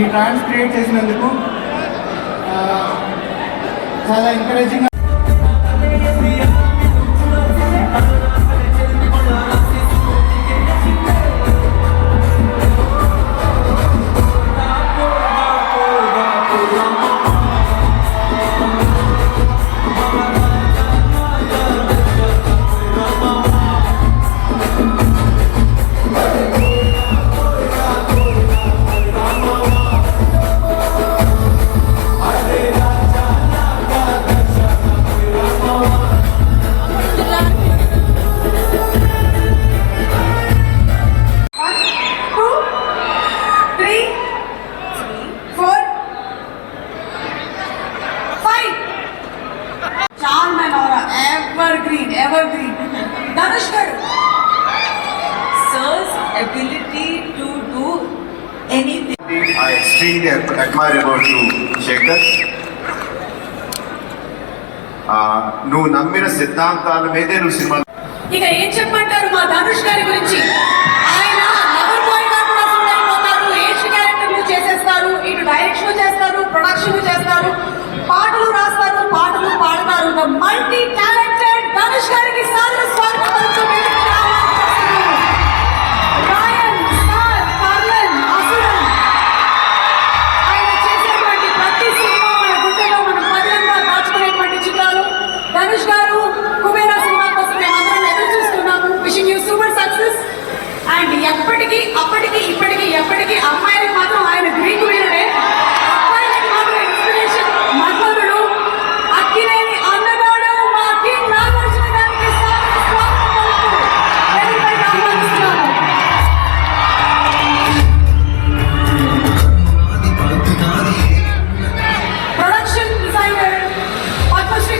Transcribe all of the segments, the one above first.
ఈ ట్రాన్స్ క్రియేట్ చేసినందుకు చాలా encouraging. Evergreen. Dhanush garu. Sir's ability to do anything. I extremely admire about you, Shekhar. నువ్వు నమ్మిన సిద్ధాంతాల మీదే నువ్వు సినిమా. ఇక ఏం చెప్పంటారు మా ధనుష్ గారి గురించి? ఆయన లవర్ బాయ్ గా కూడా సూట్ అయిపోతారు, ఏజ్ క్యారెక్టర్లు చేసేస్తారు, ఇటు డైరెక్షన్ చేస్తారు, ప్రొడక్షన్ చేస్తారు, పాటలు రాస్తారు, పాటలు పాడతారు. మల్టీ టాలెంటెడ్ ధనుష్ గారికి సాదర స్వాగతం పలుకుతూ వేదికపై ఆహ్వానిస్తున్నాను. రాయన్, సార్, కర్ణన్, అసురన్. ఆయన చేసేటువంటి ప్రతి సినిమా మన గుండెలో మనం పదిలంగా దాచుకునేటువంటి చిత్రాలు. ధనుష్ గారు కుబేరా సినిమా కోసం మేమందరం ఎదురు చూస్తున్నాము. Wishing you super success. And ఎప్పటికీ అప్పటికి ఇప్పటికీ ఎప్పటికీ అమ్మాయిలకు మాత్రం ఆయన గ్రీకు వీరుడే, అబ్బాయిలకు మాత్రం ఇన్స్పిరేషన్ మన్మధుడు. అక్కినేని అన్నగాడు మా కింగ్ నాగార్జున గారికి సాదర స్వాగతం పలుకుతూ వేదికపై ఆహ్వానిస్తున్నాము. Production designer Padmashri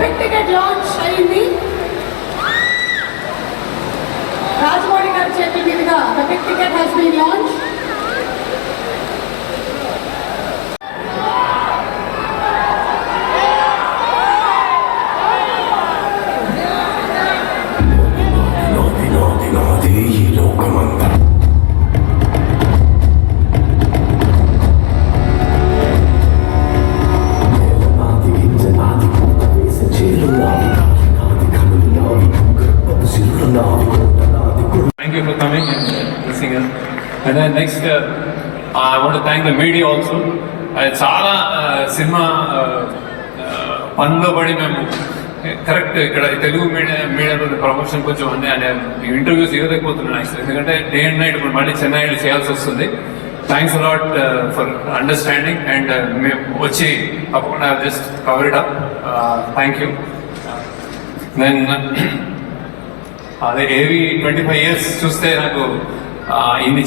big ticket launch అయింది. రాజమౌళి గారి చేతుల మీదుగా the big ticket has been launch. Thank you for coming and listening us. And then next, I want to thank the media also. చాలా సినిమా పనిలో పడి మేము కరెక్ట్ ఇక్కడ తెలుగు మీడియాలో ప్రమోషన్ కొంచెం ఉంది అండ్ ఇంటర్వ్యూస్ ఇవ్వలేకపోతున్నాను యాక్చువల్లీ, ఎందుకంటే డే అండ్ నైట్ ఇప్పుడు మళ్ళీ చెన్నై చేయాల్సి వస్తుంది. Thanks a lot for understanding and మేము వచ్చి తప్పకుండా just cover it up. Thank you. Then అదే ఏవి 25 years చూస్తే నాకు ఇన్ని